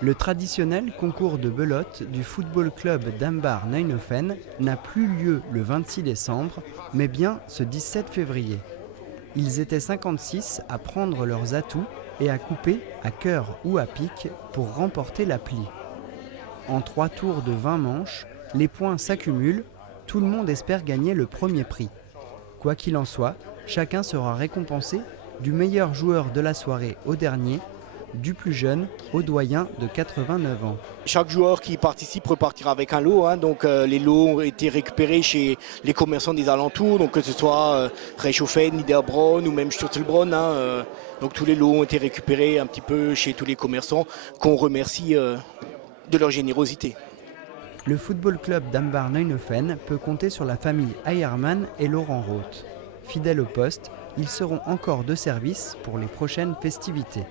Le traditionnel concours de belote du football club d'Ambar Nijmegen n'a plus lieu le 26 décembre, mais bien ce 17 février. Ils étaient 56 à prendre leurs atouts et à couper à cœur ou à pic pour remporter la plie. En 3 tours de 20 manches, les points s'accumulent, tout le monde espère gagner le premier prix. Quoi qu'il en soit, chacun sera récompensé du meilleur joueur de la soirée au dernier, du plus jeune au doyen de 89 ans. Chaque joueur qui participe repartira avec un lot, donc les lots ont été récupérés chez les commerçants des alentours, donc que ce soit Reichshofen, Niederbronn ou même Sturzelbronn. Donc tous les lots ont été récupérés un petit peu chez tous les commerçants qu'on remercie de leur générosité. Le football club d'Ambar Nijmegen peut compter sur la famille Eiermann et Laurent Roth. Fidèles au poste, ils seront encore de service pour les prochaines festivités.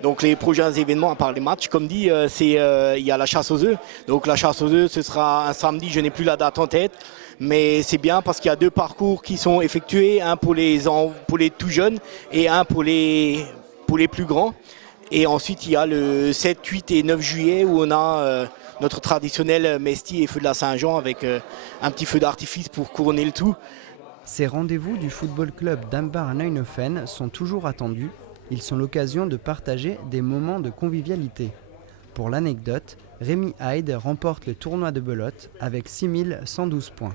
Donc les prochains événements, à part les matchs, comme dit, il y a la chasse aux œufs. Donc la chasse aux œufs, ce sera un samedi, je n'ai plus la date en tête. Mais c'est bien parce qu'il y a 2 parcours qui sont effectués, un pour les tout jeunes et un pour les plus grands. Et ensuite, il y a le 7, 8 et 9 juillet où on a notre traditionnel Mesti et feu de la Saint-Jean avec un petit feu d'artifice pour couronner le tout. Ces rendez-vous du football club d'Ambar Nijmegen sont toujours attendus. Ils sont l'occasion de partager des moments de convivialité. Pour l'anecdote, Rémi Hyde remporte le tournoi de belote avec 6112 points.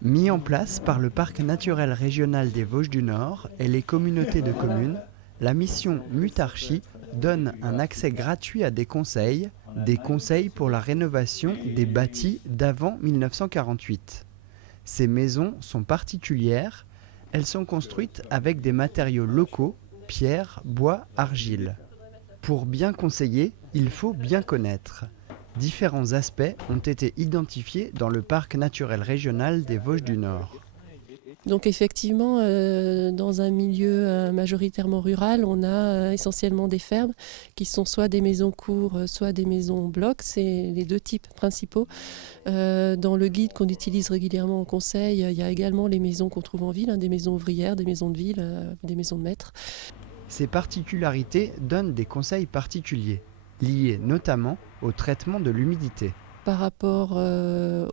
Mis en place par le Parc naturel régional des Vosges du Nord et les communautés de communes, la mission Mutarchi donne un accès gratuit à des conseils pour la rénovation des bâtis d'avant 1948. Ces maisons sont particulières. Elles sont construites avec des matériaux locaux, pierre, bois, argile. Pour bien conseiller, il faut bien connaître. Différents aspects ont été identifiés dans le parc naturel régional des Vosges du Nord. Donc effectivement, dans un milieu majoritairement rural, on a essentiellement des fermes qui sont soit des maisons cours, soit des maisons blocs. C'est les 2 types principaux. Dans le guide qu'on utilise régulièrement au conseil, il y a également les maisons qu'on trouve en ville, des maisons ouvrières, des maisons de ville, des maisons de maîtres. Ces particularités donnent des conseils particuliers, liés notamment au traitement de l'humidité. Par rapport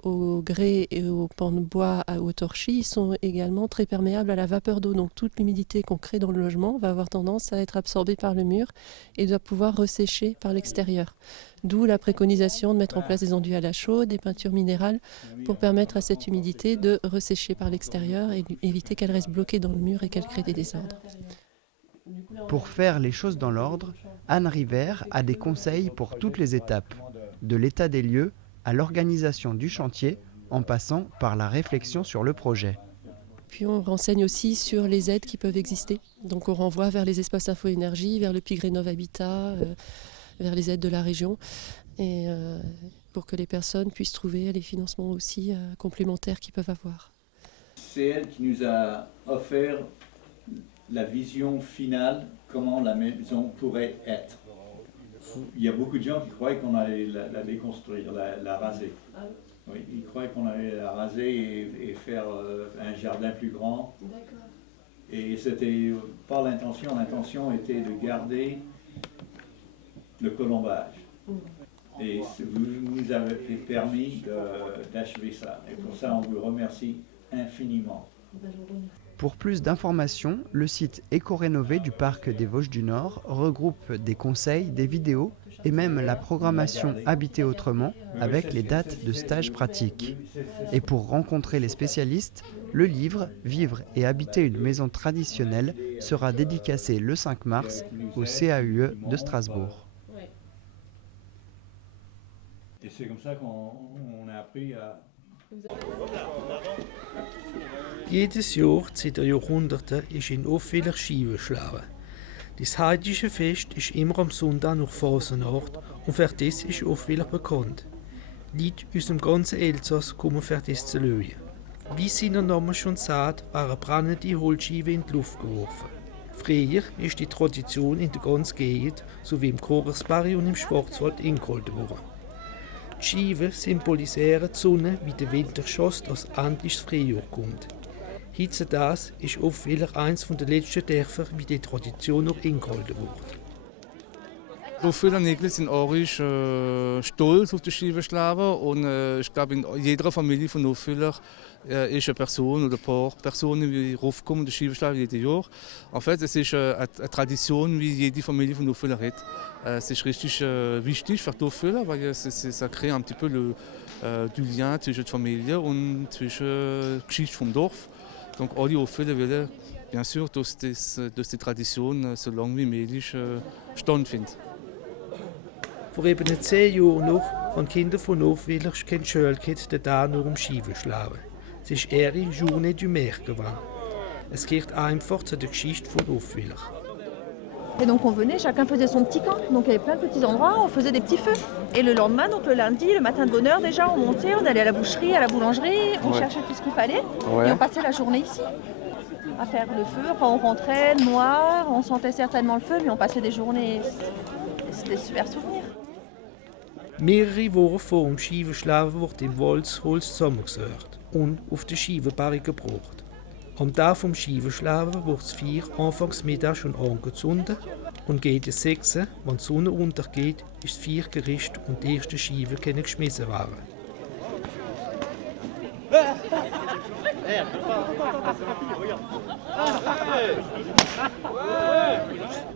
au grès et aux pans de bois au torchis, ils sont également très perméables à la vapeur d'eau. Donc toute l'humidité qu'on crée dans le logement va avoir tendance à être absorbée par le mur et doit pouvoir ressécher par l'extérieur. D'où la préconisation de mettre en place des enduits à la chaude, des peintures minérales pour permettre à cette humidité de ressécher par l'extérieur et éviter qu'elle reste bloquée dans le mur et qu'elle crée des désordres. Pour faire les choses dans l'ordre, Anne River a des conseils pour toutes les étapes, de l'état des lieux à l'organisation du chantier, en passant par la réflexion sur le projet. Puis on renseigne aussi sur les aides qui peuvent exister. Donc on renvoie vers les espaces Info Énergie, vers le PIG Rénov Habitat, vers les aides de la région, et pour que les personnes puissent trouver les financements aussi complémentaires qu'ils peuvent avoir. C'est elle qui nous a offert la vision finale, comment la maison pourrait être. Il y a beaucoup de gens qui croyaient qu'on allait la déconstruire, la raser. Oui, ils croyaient qu'on allait la raser et faire un jardin plus grand. Et c'était pas l'intention. L'intention était de garder le colombage. Et vous nous avez permis d'achever ça. Et pour ça, on vous remercie infiniment. Pour plus d'informations, le site éco-rénové du parc des Vosges du Nord regroupe des conseils, des vidéos et même la programmation Habiter autrement avec les dates de stages pratiques. Et pour rencontrer les spécialistes, le livre « Vivre et habiter une maison traditionnelle » sera dédicacé le 5 mars au CAUE de Strasbourg. Et c'est comme ça qu'on a appris à... Jedes Jahr seit Jahrhunderten ist in Oftwiller Ski geschlagen. Das heidnische Fest ist immer am Sonntag nach Fasnacht und für das ist Oftwiller bekannt. Leute aus dem ganzen Elsass kommen für das zu schauen. Wie sein Name schon sagt, werden brennende Holzscheiben in die Luft geworfen. Früher ist die Tradition in der ganzen Gegend sowie im Kochersberg und im Schwarzwald eingehalten worden. Die Scheiben symbolisieren die Sonne, wie der Winter schoss, als endlich das Frühjahr kommt. Heutzutage ist Offwiller eines der letzten Dörfer, wie die Tradition noch eingehalten wird. So viele Nägel sind auch stolz auf die Schieferschlager und ich glaube, in jeder Familie von Auffüller ist eine Person oder ein paar Personen, die raufkommen, die Schieferschlager jedes Jahr. En fait, es ist eine Tradition, wie jede Familie von Auffüller hat. Es ist richtig wichtig für die Auffüller, weil ça crée un petit peu du lien zwischen der Familie und zwischen der Geschichte vom Dorf. Donc alle Auffüller wollen, bien sûr, dass die Tradition so lange wie möglich stattfindet. Vor eben 10 Jahren noch haben die Kinder von Aufwiller keine Schulkeit den Tag nur Schiefen schlagen. Es ist ihre Journée du Mer geworden. Es gehört einfach zu der Geschichte von Aufwiller. Et donc on venait, chacun faisait son petit camp, donc il y avait plein de petits endroits, on faisait des petits feux. Et le lendemain, donc le lundi, le matin de bonne heure déjà, on montait, on allait à la boucherie, à la boulangerie, on cherchait tout ce qu'il fallait et on passait la journée ici à faire le feu. Enfin on rentrait noir, on sentait certainement le feu, mais on passait des journées, c'était des super souvenirs. Mehrere Wochen vor dem Schieferschlagen wird im Wald Holz zusammengesucht und auf die Schiefenbarre gebracht. Am Tag vom Schieferschlagen wird das Feuer anfangs Mittag schon angezündet und geht es 6, wenn die Sonne untergeht, ist das Feuer gerichtet und die ersten Schiefen können geschmissen werden.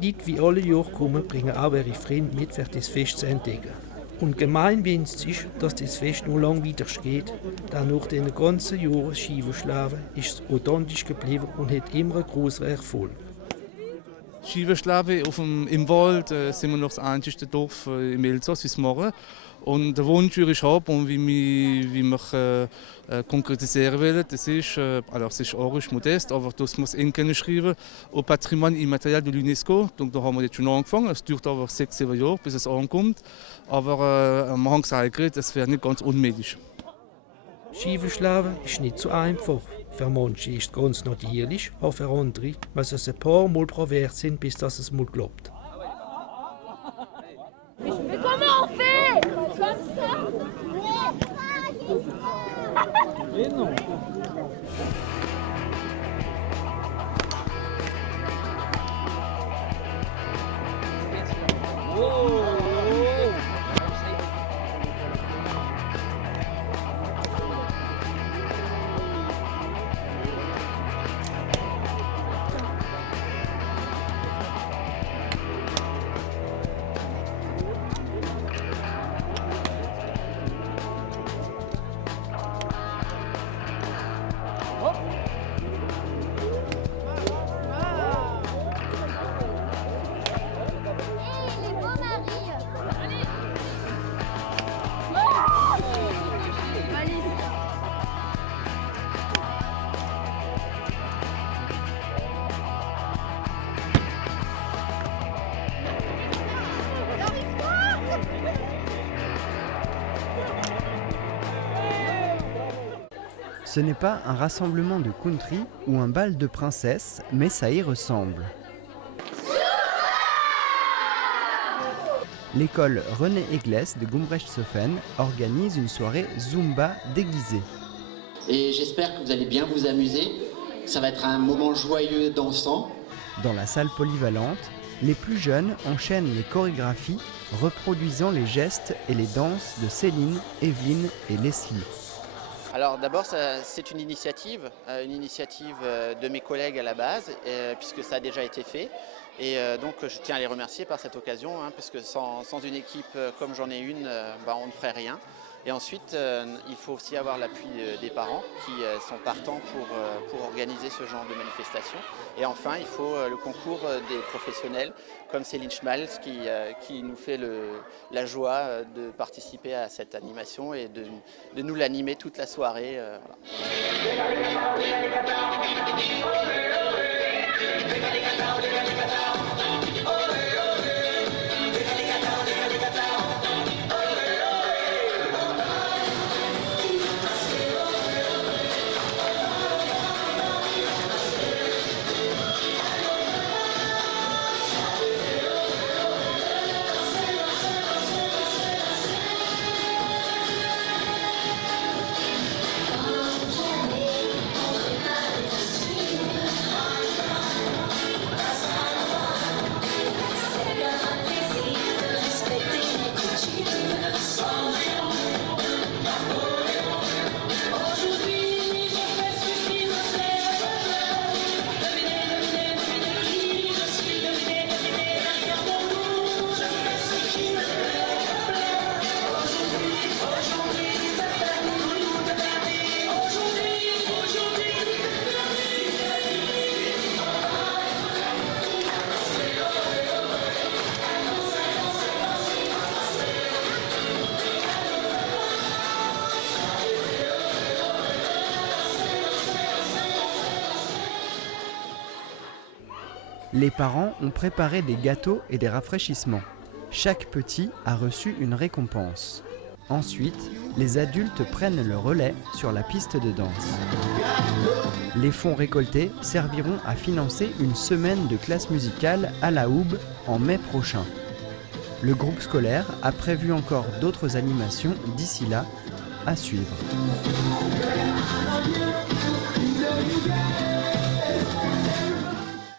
Leute wie alle Jahre kommen, bringen auch ihre Freunde mit, für das Fest zu entdecken. Und gemeinwinst ist, dass das Fest nur lang weitergeht, denn nach den ganzen Jahren Schieferschlagen ist es authentisch geblieben und hat immer einen großen Erfolg. Schieferschlagen im Wald sind wir noch das einzige Dorf im Elsass, wie es machen. Und der Wunsch, den ich habe und wie wir konkretisieren wollen, das ist, alors es ist auch modest, aber das muss eng schreiben, au Patrimoine immatériel de l'UNESCO. Donc da haben wir jetzt schon angefangen. Es dauert aber 6-7 Jahre, bis es ankommt. Aber wir haben gesagt, es wäre nicht ganz unmöglich. Schieferschlagen ist nicht so einfach. Für manche ist es ganz natürlich, aber für andere muss es ein paar Mal probiert sein, bis das es mal klappt. Mais comment on fait? Comme ça? Mais non. Ce n'est pas un rassemblement de country ou un bal de princesse, mais ça y ressemble. L'école René Egles de Gumbrechtshofen organise une soirée Zumba déguisée. Et j'espère que vous allez bien vous amuser. Ça va être un moment joyeux, dansant. Dans la salle polyvalente, les plus jeunes enchaînent les chorégraphies, reproduisant les gestes et les danses de Céline, Evelyne et Leslie. Alors d'abord, c'est une initiative de mes collègues à la base, puisque ça a déjà été fait. Et donc je tiens à les remercier par cette occasion, puisque sans une équipe comme j'en ai une, on ne ferait rien. Et ensuite, il faut aussi avoir l'appui des parents qui sont partants pour organiser ce genre de manifestation. Et enfin, il faut le concours des professionnels comme Céline Schmalz qui nous fait la joie de participer à cette animation et de nous l'animer toute la soirée. Les parents ont préparé des gâteaux et des rafraîchissements. Chaque petit a reçu une récompense. Ensuite, les adultes prennent le relais sur la piste de danse. Les fonds récoltés serviront à financer une semaine de classe musicale à la Hoube en mai prochain. Le groupe scolaire a prévu encore d'autres animations d'ici là à suivre.